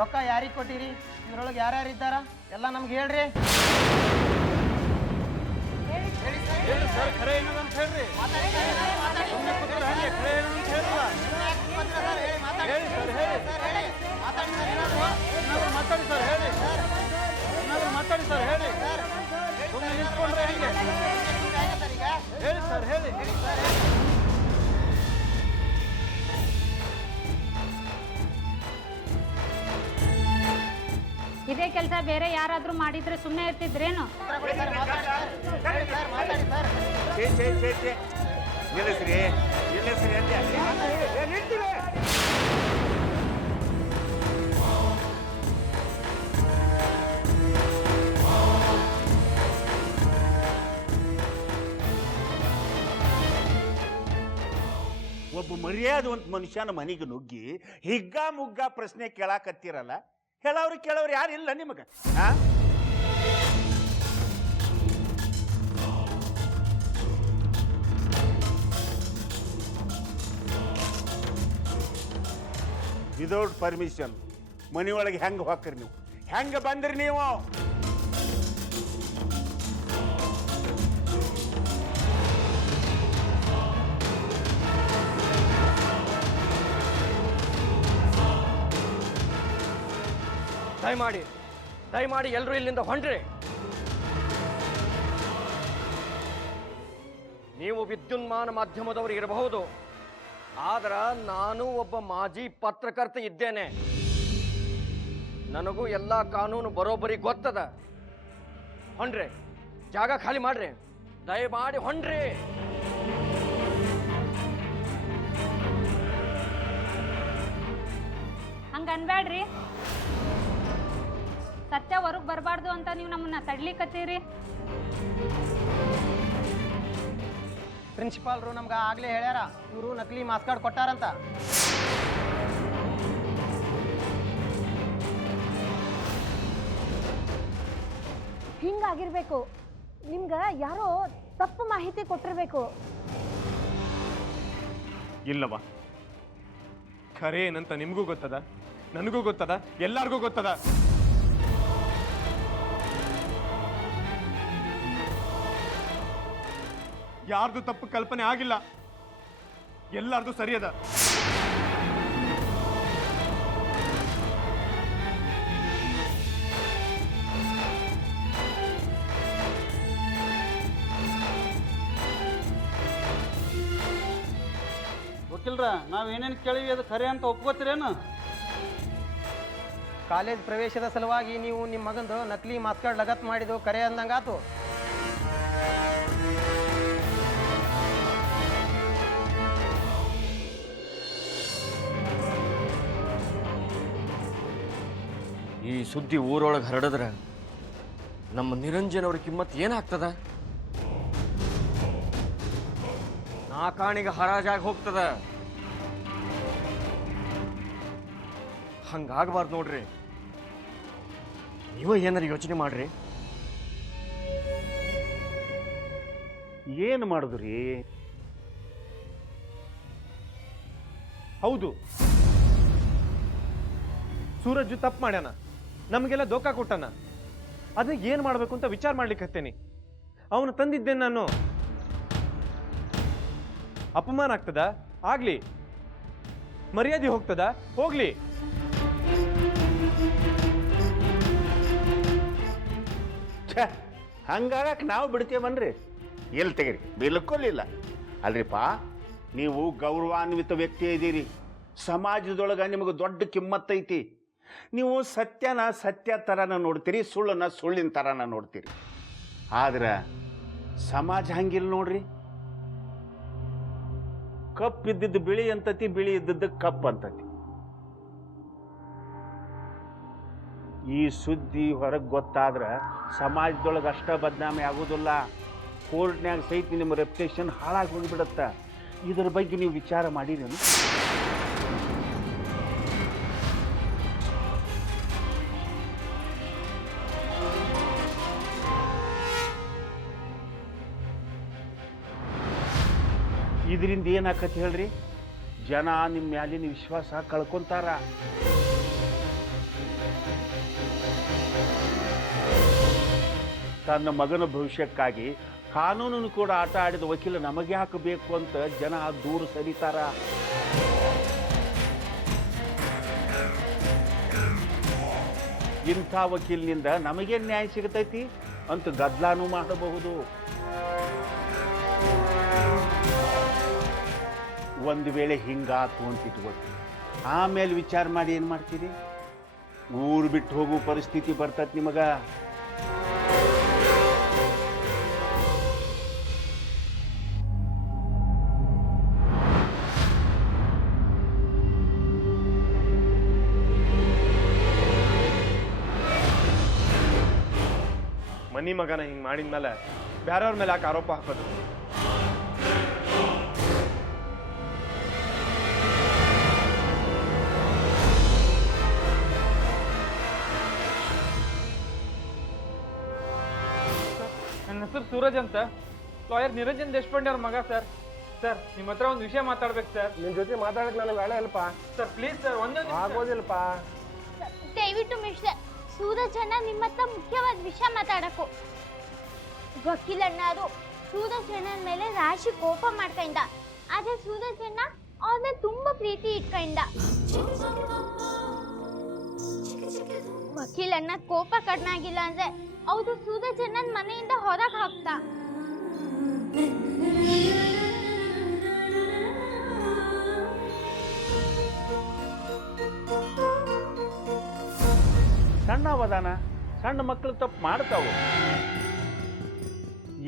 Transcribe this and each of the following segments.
ರೊಕ್ಕ ಯಾರಿಗೆ ಕೊಟ್ಟಿರಿ? ಇದ್ರೊಳಗೆ ಯಾರ್ಯಾರು ಇದ್ದಾರ ಎಲ್ಲ ನಮ್ಗೆ ಹೇಳ್ರಿ. ಹೇಳಿ ಸರ್, ಖರೆ ಏನದಂತ ಹೇಳ್ರಿ. ಹೇಳಿ ಸರ್, ಹೇಳಿ ಮಾತಾಡಿ ಸರ್, ಹೇಳಿ ಮಾತಾಡಿ ಸರ್, ಹೇಳಿ. ಸುಮ್ಮನೆ ನಿಂತ್ಕೊಂಡ್ರೆ ಹೆಂಗೆ? ಹೇಳಿ ಸರ್, ಹೇಳಿ. ಇದೇ ಕೆಲಸ ಬೇರೆ ಯಾರಾದ್ರೂ ಮಾಡಿದ್ರೆ ಸುಮ್ಮನೆ ಇರ್ತಿದ್ರೇನು? ನಿಲ್ಲಿಸ್ರಿ ಅಂತೆ. ಒಬ್ಬ ಮರ್ಯಾದವಂತ ಮನುಷ್ಯನ ಮನೆಗೆ ನುಗ್ಗಿ ಹಿಗ್ಗ ಮುಗ್ಗ ಪ್ರಶ್ನೆ ಕೇಳಾಕತ್ತೀರಲ್ಲ, ಕೇಳೋರು ಯಾರು ಇಲ್ಲ ನಿಮಗೆ? ವಿದೌಟ್ ಪರ್ಮಿಷನ್ ಮನೆಯೊಳಗೆ ಹೆಂಗೆ ಹೋಗ್ರಿ ನೀವು? ಹೆಂಗೆ ಬಂದ್ರಿ ನೀವು? ದಯಮಾಡಿ ಎಲ್ಲರೂ ಇಲ್ಲಿಂದ ಹೊಂಡ್ರಿ. ನೀವು ವಿದ್ಯುನ್ಮಾನ ಮಾಧ್ಯಮದವರು ಇರಬಹುದು, ಆದ್ರೆ ನಾನು ಒಬ್ಬ ಮಾಜಿ ಪತ್ರಕರ್ತ ಇದ್ದೇನೆ. ನನಗೂ ಎಲ್ಲ ಕಾನೂನು ಬರೋಬ್ಬರಿ ಗೊತ್ತದ. ಹೊಂಡ್ರಿ, ಜಾಗ ಖಾಲಿ ಮಾಡ್ರಿ, ದಯಮಾಡಿ ಹೊಂಡ್ರಿ. ಹಂಗ ಅನ್ಬೇಡ್ರಿ. ಸತ್ಯ ಹೊರಗೆ ಬರಬಾರ್ದು ಅಂತ ನೀವು ನಮ್ಮನ್ನ ತಡ್ಲಿಕತ್ತೀರಿ. ಪ್ರಿನ್ಸಿಪಾಲ್ರು ನಮ್ಗೆ ಆಗ್ಲೇ ಹೇಳ್ಯಾರ, ಇವರು ನಕಲಿ ಮಾಸ್ ಕಾರ್ಡ್ ಕೊಟ್ಟಾರಂತ. ಹಿಂಗಾಗಿರ್ಬೇಕು. ನಿಮ್ಗೆ ಯಾರೋ ತಪ್ಪು ಮಾಹಿತಿ ಕೊಟ್ಟಿರ್ಬೇಕು. ಇಲ್ಲವ, ಖರೆ ಏನಂತ ನಿಮಗೂ ಗೊತ್ತದ, ನನಗೂ ಗೊತ್ತದ, ಎಲ್ಲರಿಗೂ ಗೊತ್ತದ. ಯಾರ್ದು ತಪ್ಪು ಕಲ್ಪನೆ ಆಗಿಲ್ಲ, ಎಲ್ಲಾರ್ದು ಸರಿಯದ. ವಕೀಲ್ರ, ನಾವೇನೇನು ಕೇಳಿವಿ ಅದು ಖರೆ ಅಂತ ಒಪ್ಕೋತೀರೇನು? ಕಾಲೇಜ್ ಪ್ರವೇಶದ ಸಲುವಾಗಿ ನೀವು ನಿಮ್ಮ ಮಗಂದು ನಕಲಿ ಮಾಸ್ ಕಾರ್ಡ್ ಲಗತ್ ಮಾಡಿದ್ದು ಕರೆ ಅಂದಂಗಾತು. ಈ ಸುದ್ದಿ ಊರೊಳಗೆ ಹರಡಿದ್ರೆ ನಮ್ಮ ನಿರಂಜನ್ ಅವ್ರ ಕಿಮ್ಮತ್ ಏನಾಗ್ತದ? ನಾಕಾಣಿಗೆ ಹರಾಜಾಗಿ ಹೋಗ್ತದ. ಹಂಗಾಗಬಾರ್ದು ನೋಡ್ರಿ. ನೀವೇ ಏನಾರು ಯೋಚನೆ ಮಾಡ್ರಿ. ಏನು ಮಾಡುದ್ರಿ? ಹೌದು, ಸೂರಜ್ ತಪ್ಪು ಮಾಡ್ಯಾನ, ನಮಗೆಲ್ಲ ದೋಖಾ ಕೊಟ್ಟಾನ. ಅದೇ ಏನು ಮಾಡಬೇಕು ಅಂತ ವಿಚಾರ ಮಾಡ್ಲಿಕ್ಕೆ ಹತ್ತೇನಿ. ಅವನು ತಂದಿದ್ದೇನೆ ನಾನು. ಅಪಮಾನ ಆಗ್ತದ? ಆಗ್ಲಿ. ಮರ್ಯಾದೆ ಹೋಗ್ತದ? ಹೋಗ್ಲಿ. ಹಂಗಾಗಕ್ಕೆ ನಾವು ಬಿಡ್ತೇವನ್ರಿ? ಎಲ್ಲಿ ತೆಗೀರಿ, ಬಿಲ್ಕೊಲ್ಲಿಲ್ಲ. ಅಲ್ರಿಪ್ಪ, ನೀವು ಗೌರವಾನ್ವಿತ ವ್ಯಕ್ತಿ ಇದ್ದೀರಿ. ಸಮಾಜದೊಳಗೆ ನಿಮಗೆ ದೊಡ್ಡ ಕಿಮ್ಮತ್ತೈತಿ. ನೀವು ಸತ್ಯನ ಸತ್ಯ ಥರನ ನೋಡ್ತೀರಿ, ಸುಳ್ಳನ್ನ ಸುಳ್ಳಿನ ಥರನ ನೋಡ್ತೀರಿ. ಆದ್ರೆ ಸಮಾಜ ಹಂಗಿಲ್ಲ ನೋಡ್ರಿ. ಕಪ್ ಇದ್ದಿದ್ದು ಬಿಳಿ ಅಂತತಿ, ಬಿಳಿ ಇದ್ದದ್ದು ಕಪ್ ಅಂತತಿ. ಈ ಸುದ್ದಿ ಹೊರಗೆ ಗೊತ್ತಾದ್ರೆ ಸಮಾಜದೊಳಗೆ ಅಷ್ಟ ಬದನಾಮಿ ಆಗೋದಿಲ್ಲ, ಕೋರ್ಟ್ನ್ಯಾಗ ಸಹಿತ ನಿಮ್ಮ ರೆಪ್ಯುಟೇಷನ್ ಹಾಳಾಗಿ ಹೋಗಿಬಿಡುತ್ತೆ. ಇದರ ಬಗ್ಗೆ ನೀವು ವಿಚಾರ ಮಾಡಿರೇನು? ಇದರಿಂದ ಏನಾಕತಿ ಹೇಳ್ರಿ? ಜನ ನಿಮ್ಮ ಮ್ಯಾಲಿನ ವಿಶ್ವಾಸ ಕಳ್ಕೊಂತಾರ. ತನ್ನ ಮಗನ ಭವಿಷ್ಯಕ್ಕಾಗಿ ಕಾನೂನನ್ನು ಕೂಡ ಆಟ ಆಡಿದ ವಕೀಲ ನಮಗೆ ಹಾಕಬೇಕು ಅಂತ ಜನ ದೂರ ಸರಿತಾರ. ಇಂಥ ವಕೀಲಿನಿಂದ ನಮಗೇನು ನ್ಯಾಯ ಸಿಗತೈತಿ ಅಂತ ಗದ್ಲಾನು ಮಾಡಬಹುದು. ಒಂದು ವೇಳೆ ಹಿಂಗಾತು ಅಂತ ಇಟ್ಕೊಳ್ತೀವಿ, ಆಮೇಲೆ ವಿಚಾರ ಮಾಡಿ ಏನು ಮಾಡ್ತೀರಿ? ಊರು ಬಿಟ್ಟು ಹೋಗೋ ಪರಿಸ್ಥಿತಿ ಬರ್ತೈತಿ ನಿಮಗ. ಮನಿ ಮಗನ ಹಿಂಗೆ ಮಾಡಿದ್ಮೇಲೆ ಬೇರೆಯವ್ರ ಮೇಲೆ ಯಾಕೆ ಆರೋಪ ಹಾಕೋದು? ನನ್ನ ಹೆಸರು ಸೂರಜ್ ಅಂತ, ಲಾಯರ್ ನಿರಂಜನ್ ದೇಶಪಾಂಡೆ ಅವ್ರ ಮಗ ಸರ್. ಸರ್ ನಿಮ್ಮ ಹತ್ರ ಒಂದು ವಿಷಯ ಮಾತಾಡ್ಬೇಕು ಸರ್. ನಿನ್ ಜೊತೆ ಮಾತಾಡಕ್ ನನಗೆ ಬೇಡ ಇಲ್ಲಪ್ಪ. ಸರ್ ಪ್ಲೀಸ್ ಸರ್, ಒಂದೊಂದು ಆಗೋದಿಲ್ಲಪ್ಪ. ದಯವಿಟ್ಟು ಮಿಸ್ಟರ್ ಸೂರಜ್ ಅಣ್ಣ ನಿಮ್ಮ ಹತ್ರ ಮುಖ್ಯವಾದ ವಿಷಯ ಮಾತಾಡಕು. ವಕೀಲಣ್ಣರು ಸೂರಜ್ ಅಣ್ಣನ ಮೇಲೆ ರಾಶಿ ಕೋಪ ಮಾಡ್ಕೊಂಡ, ಆದ್ರೆ ಸೂರಜ್ ಅಣ್ಣ ಅವ್ರ ಮೇಲೆ ತುಂಬಾ ಪ್ರೀತಿ ಇಟ್ಕೊಂಡ. ವಕೀಲಣ್ಣ ಕೋಪ ಕಡಿಮೆ ಆಗಿಲ್ಲ ಅಂದ್ರೆ ಅವರು ಸೂರಜ್ ಅಣ್ಣನ ಮನೆಯಿಂದ ಹೊರಗೆ ಹಾಕ್ತಾ. ಸಣ್ಣವದಾನ, ಸಣ್ಣ ಮಕ್ಕಳು ತಪ್ಪು ಮಾಡ್ತಾವು.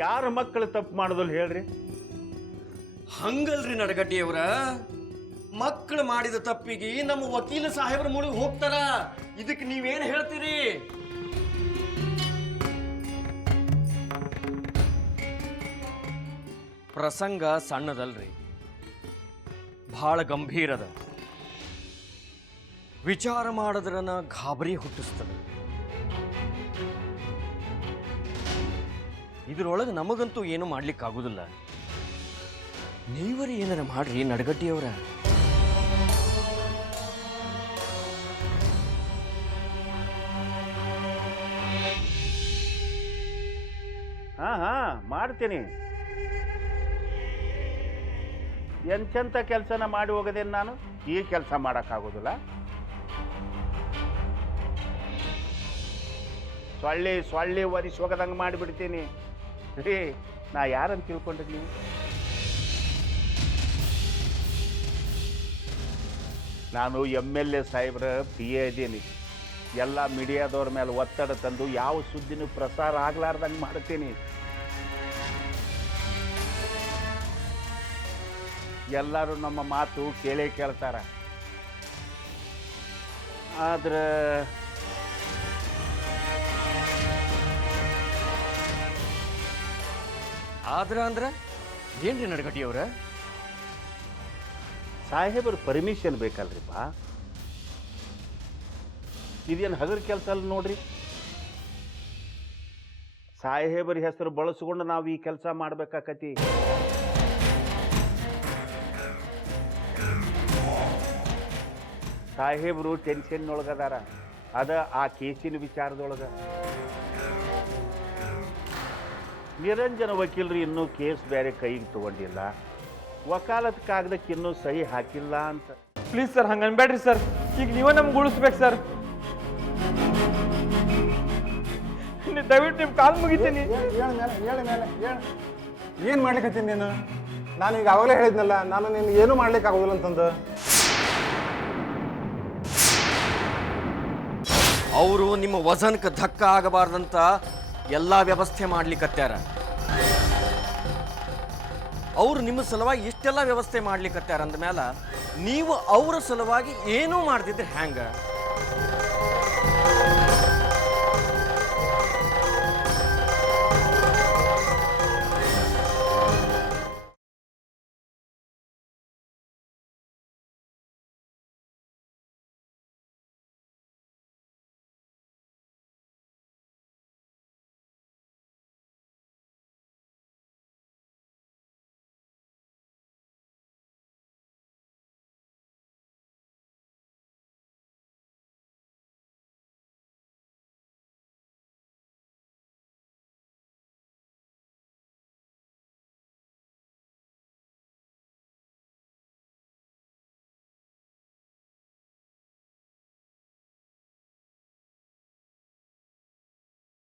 ಯಾರ ಮಕ್ಕಳು ತಪ್ಪು ಮಾಡೋದಿಲ್ಲ ಹೇಳ್ರಿ? ಹಂಗಲ್ರಿ ನಡಗಡ್ಡಿಯವರ, ಮಕ್ಕಳು ಮಾಡಿದ ತಪ್ಪಿಗೆ ನಮ್ಮ ವಕೀಲ ಸಾಹೇಬ್ರ ಮುಳುಗಿ ಹೋಗ್ತಾರ. ಇದಕ್ಕೆ ನೀವೇನು ಹೇಳ್ತೀರಿ? ಪ್ರಸಂಗ ಸಣ್ಣದಲ್ರಿ, ಬಹಳ ಗಂಭೀರದ. ವಿಚಾರ ಮಾಡಿದ್ರನ ಗಾಬರಿ ಹುಟ್ಟಿಸ್ತದೆ. ಇದರೊಳಗೆ ನಮಗಂತೂ ಏನು ಮಾಡ್ಲಿಕ್ಕಾಗುದಿಲ್ಲ. ನೀವರಿ ಏನಾರ ಮಾಡ್ರಿ ನಡಗಡ್ಡಿಯವರ. ಹಾ ಮಾಡ್ತೀನಿ. ಎಂತೆಂಥ ಕೆಲಸನ ಮಾಡಿ ಹೋಗೋದೇನು ನಾನು? ಈ ಕೆಲಸ ಮಾಡೋಕ್ಕಾಗೋದಿಲ್ಲ. ಸೊಳ್ಳೆ ಒರಿಸಿ ಹೋಗದಂಗೆ ಮಾಡಿಬಿಡ್ತೀನಿ ರೀ. ನಾ ಯಾರಂತ ತಿಳ್ಕೊಂಡ್ರಿ ನೀವು? ನಾನು MLA ಸಾಹೇಬ್ರ PA ಇದ್ದೀನಿ. ಎಲ್ಲ ಮೀಡಿಯಾದವ್ರ ಮೇಲೆ ಒತ್ತಡ ತಂದು ಯಾವ ಸುದ್ದಿನೂ ಪ್ರಸಾರ ಆಗ್ಲಾರ್ದಂಗೆ ಮಾಡ್ತೀನಿ. ಎಲ್ಲರೂ ನಮ್ಮ ಮಾತು ಕೇಳೇ ಕೇಳ್ತಾರ. ಆದ್ರೆ ಅಂದ್ರೆ ಏನ್ರಿ ನಡಗಡ್ಡಿಯವರ? ಸಾಹೇಬರ ಪರ್ಮಿಷನ್ ಬೇಕಲ್ರಿಪ್ಪ. ಇದೇನು ಹಗರ್ ಕೆಲಸ ಅಲ್ಲ ನೋಡ್ರಿ. ಸಾಹೇಬರ ಹೆಸರು ಬಳಸ್ಕೊಂಡು ನಾವು ಈ ಕೆಲಸ ಮಾಡ್ಬೇಕಾಕತಿ. ಸಾಹೇಬರು ಟೆನ್ಷನ್ ಒಳಗದಾರ. ಅದ ಆ ಕೇಸಿನ ವಿಚಾರದೊಳಗ. ನಿರಂಜನ ವಕೀಲರು ಇನ್ನೂ ಕೇಸ್ ಬೇರೆ ಕೈಗೆ ತಗೊಂಡಿಲ್ಲ, ವಕಾಲತ್ ಕಾಗದಕ್ಕೆ ಇನ್ನೂ ಸಹಿ ಹಾಕಿಲ್ಲ ಅಂತ. ಪ್ಲೀಸ್ ಸರ್, ಹಂಗೆ ಅನ್ಬೇಡ್ರಿ ಸರ್. ಈಗ ನೀವೇ ನಮ್ಗೆ ಉಳಿಸ್ಬೇಕು ಸರ್. ದಯವಿಟ್ಟು ನಿಮ್ಮ ಕಾಲು ಮುಗಿತೀನಿ. ಏನು ಮಾಡ್ಲಿಕ್ಕತ್ತೀನಿ ನೀನು? ನಾನು ಈಗ ಅವಾಗಲೇ ಹೇಳಿದ್ನಲ್ಲ, ನಾನು ನಿನ್ಗೆ ಏನೂ ಮಾಡ್ಲಿಕ್ಕೆ ಆಗೋದಿಲ್ಲ ಅಂತಂದು. ಅವರು ನಿಮ್ಮ ವಜನ್ಗೆ ಧಕ್ಕ ಆಗಬಾರ್ದಂತ ಎಲ್ಲ ವ್ಯವಸ್ಥೆ ಮಾಡ್ಲಿಕ್ಕತ್ಯಾರ. ಅವ್ರು ನಿಮ್ಮ ಸಲುವಾಗಿ ಇಷ್ಟೆಲ್ಲ ವ್ಯವಸ್ಥೆ ಮಾಡ್ಲಿಕ್ಕತ್ಯಾರ ಅಂದಮೇಲೆ ನೀವು ಅವರ ಸಲುವಾಗಿ ಏನೂ ಮಾಡ್ತಿದ್ರೆ ಹ್ಯಾಂಗ?